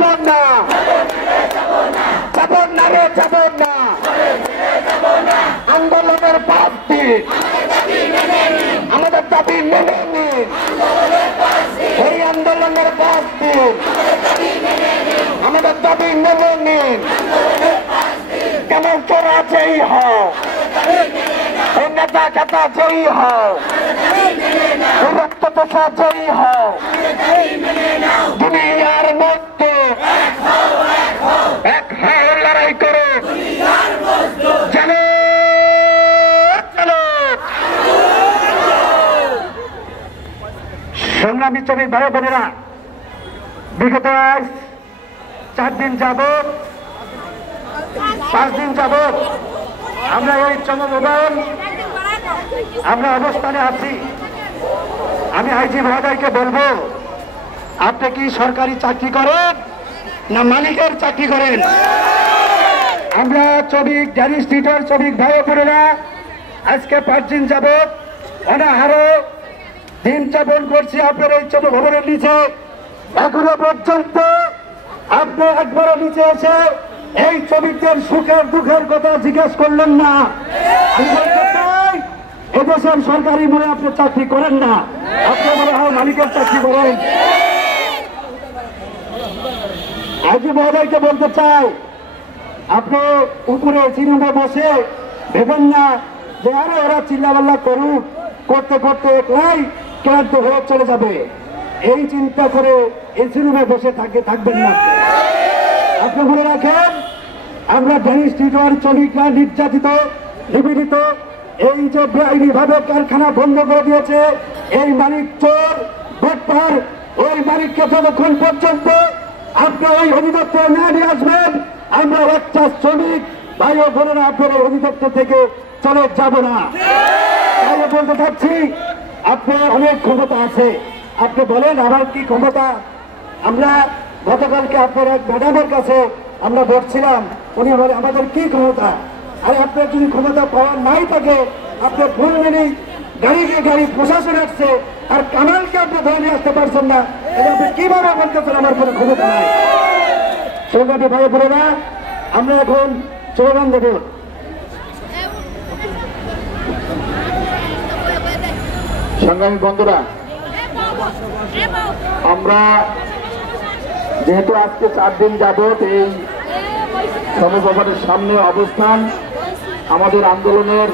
যাব না, যাব না রে, যাব না। আন্দোলনের 5 দিন আমাদের দাবি মেনে নিন। এই আন্দোলনের 5 দিন আমাদের দাবি মেনে নিন। কেন তোরা যেই হও, এই নেতা খেতা যেই হও, রক্ত পেশা যেই হও, দুনিয়ার মধ্যে এক হও, লড়াই করো। চলো চলো। সংগ্রামী শ্রমিক ভাই বোনেরা, বিগত 4 দিন যাবত, 5 দিন যাবত আমরা এই চমকভবন আমরা অবস্থানে আছি। আমি আইজি মহোদয়কে বলবো, আপনি কি সরকারি চাকরি করেন না মালিকের চাকরি করেন? আমরা শ্রমিক ড্যানি স্ট্রিটের শ্রমিক ভাই বোনেরা আজকে 5 দিন যাবত অনাহারে দিন যাপন করছি আপনার এই চমকভবনের নিচে। এখনো পর্যন্ত আপনি একবারও নিচে এসে এই শ্রমিকদের সুখের দুঃখের কথা জিজ্ঞেস করলেন না। আমি বলতে চাই, এদেশের সরকারি মনে আপনি চাকরি করেন না, আপনি মনে হয় মালিকের চাকরি করেন। আইজি মহোদয়কে বলতে চাই, আপনি উপরে চিরুমে বসে ভেবেন না যে আরে ওরা চিল্লাপাল্লা করুক, করতে করতে একলাই ক্লান্ত হয়ে চলে যাবে। এই চিন্তা করে এসি রুমে বসে থাকবেন না। আপনি মনে রাখেন, আমরা ড্যানি স্ট্রিটের শ্রমিকরা নির্যাতিত, নিপীড়িত। এই যে বেআইনি ভাবে কারখানা বন্ধ করে দিয়েছে এই মালিক চোর বাটপার, ওই মালিককে যতক্ষণ পর্যন্ত আপনি ওই অধিদপ্তরে না নিয়ে আসবেন, আমরা একটা শ্রমিক ভাই ও বোনেরা আপনার অধিদপ্তর থেকে চলে যাব না। তাই বলতে চাচ্ছি, আপনার অনেক ক্ষমতা আছে, আপনি বলেন আমার কি ক্ষমতা। আমরা গতকালকে আপনার এক ম্যাডামের কাছে আমরা বসছিলাম, উনি বলে আমাদের কি ক্ষমতা। আর আপনার যদি ক্ষমতা পাওয়ার নাই থাকে, আপনি ফোন মেনে গাড়িকে গাড়ি প্রশাসন আসছে আর কামালকে আপনি ধরে নিয়ে আসতে পারছেন না, আপনি কিভাবে বলতেছেন আমার কোনো ক্ষমতা নাই। সংগ্রামী ভাই বোনেরা, আমরা এখন স্লোগান দেব। সংগ্রামী বন্ধুরা, আমরা যেহেতু আজকে 4 দিন যাবত এই সমভবনের সামনে অবস্থান, আমাদের আন্দোলনের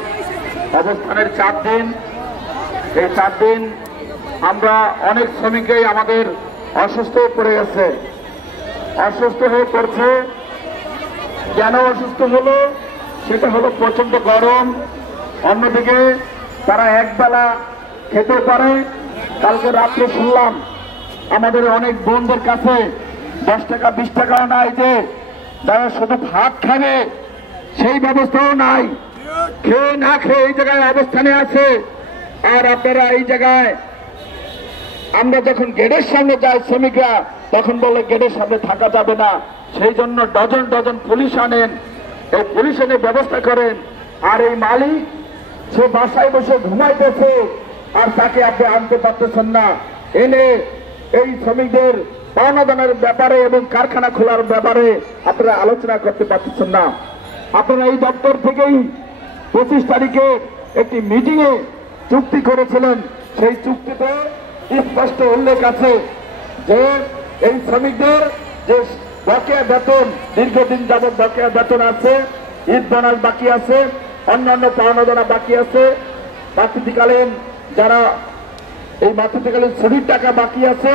অবস্থানের 4 দিন, এই 4 দিন আমরা অনেক শ্রমিকই আমাদের অসুস্থ হয়ে পড়ে গেছে, অসুস্থ হয়ে পড়ছে। কেন অসুস্থ হলো? সেটা হলো প্রচন্ড গরম, অন্যদিকে তারা একবেলা খেতে পারে। কালকে রাত্রে শুনলাম আমাদের অনেক বোনদের কাছে 10 টাকা 20 টাকাও নাই যে যারা শুধু ভাত খাবে সেই ব্যবস্থাও নাই, খেয়ে না খেয়ে এই জায়গায় অবস্থানে আছে। আর আপনারা এই জায়গায় আমরা যখন গেটের সামনে যাই শ্রমিকরা, তখন বলে গেটের সামনে থাকা যাবে না, সেই জন্য ডজন ডজন পুলিশ আনেন, এই পুলিশ এনে ব্যবস্থা করেন। আর এই মালিক সে বাসায় বসে ঘুমাইতেছে আর তাকে আপনি আনতে পারতেছেন না, এনে এই শ্রমিকদের পাওনা দানের ব্যাপারে এবং কারখানা খোলার ব্যাপারে আপনারা আলোচনা করতে পারতেছেন না। আপনারা এই দপ্তর থেকেই 25 তারিখে একটি মিটিংয়ে চুক্তি করেছিলেন, সেই চুক্তিতে স্পষ্ট উল্লেখ আছে যে এই শ্রমিকদের যে বকেয়া বেতন, দীর্ঘদিন যাবৎ বকেয়া বেতন আছে, ঈদ বোনাস বাকি আছে, অন্যান্য পাওনা দানা বাকি আছে, মাতৃত্বকালীন যারা এই মাতৃত্বকালীন ছুটির টাকা বাকি আছে,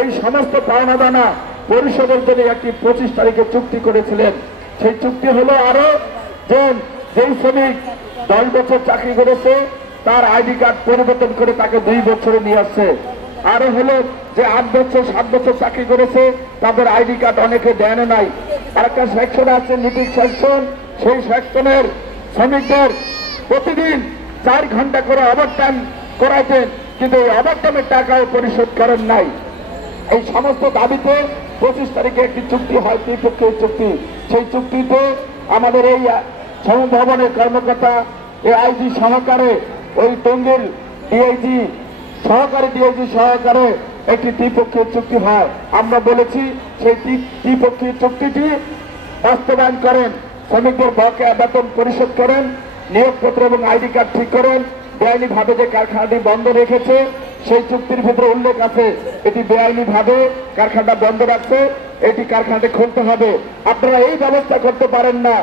এই সমস্ত পাওনা দানা পরিশোধের জন্য একটি 25 তারিখে চুক্তি করেছিলেন। সেই চুক্তি হলো আরো যে যেই শ্রমিক 10 বছর চাকরি করেছে তার আইডি কার্ড পরিবর্তন করে তাকে 2 বছরে নিয়ে আসছে। আরো হলো যে 8 বছর 7 বছর চাকরি করেছে তাদের আইডি কার্ড অনেকে দেয় নাই। আরেকটা সেকশন আছে লিপিক সেকশন, সেই সেকশনের শ্রমিকদের প্রতিদিন 4 ঘন্টা করে ওভারটাইম করাইতেন, কিন্তু এই ওভারটাইমের টাকাও পরিশোধ করেন নাই। এই সমস্ত দাবিতে 25 তারিখে একটি চুক্তি হয়, ত্রিপক্ষীয় চুক্তি। সেই চুক্তিতে আমাদের এই সমভবনের কর্মকর্তা এআইজি সহকারে, ওই টঙ্গীর ডিআইজি সহকারে, ডিআইজি সহকারে একটি দ্বিপক্ষীয় চুক্তি হয়। আমরা বলেছি সেই দ্বিপক্ষীয় চুক্তিটি বাস্তবায়ন করেন, শ্রমিকদের বকেয়া বেতন পরিশোধ করেন, নিয়োগপত্র এবং আইডি কার্ড ঠিক করেন। বেআইনি ভাবে যে কারখানাটি বন্ধ রেখেছে সেই চুক্তির ভিতরে উল্লেখ আছে এটি বেআইনি ভাবে কারখানাটা বন্ধ রাখছে, এটি কারখানাটি খুলতে হবে। আপনারা এই ব্যবস্থা করতে পারেন না।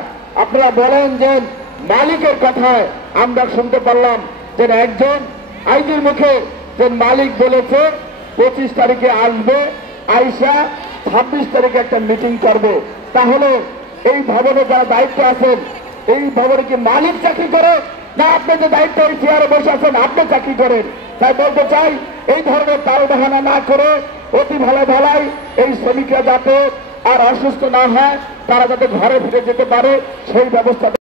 আপনারা বলেন যে মালিকের কথায় আমরা শুনতে পারলাম যে একজন আইজির মুখে যে মালিক বলেছে 25 তারিখে আসবে, আইসা 26 তারিখে একটা মিটিং করবে। তাহলে এই ভবনে যারা দায়িত্ব আছেন, এই ভবনে কি মালিক চাকরি করে না আপনি যে দায়িত্ব এই চেয়ারে বসে আছেন আপনি চাকরি করেন? তাই বলতে চাই এই ধরনের তাল বাহানা না করে অতি ভালাই এই শ্রমিকরা যাতে আর অসুস্থ না হয়, তারা যাতে ঘরে ফিরে যেতে পারে সেই ব্যবস্থা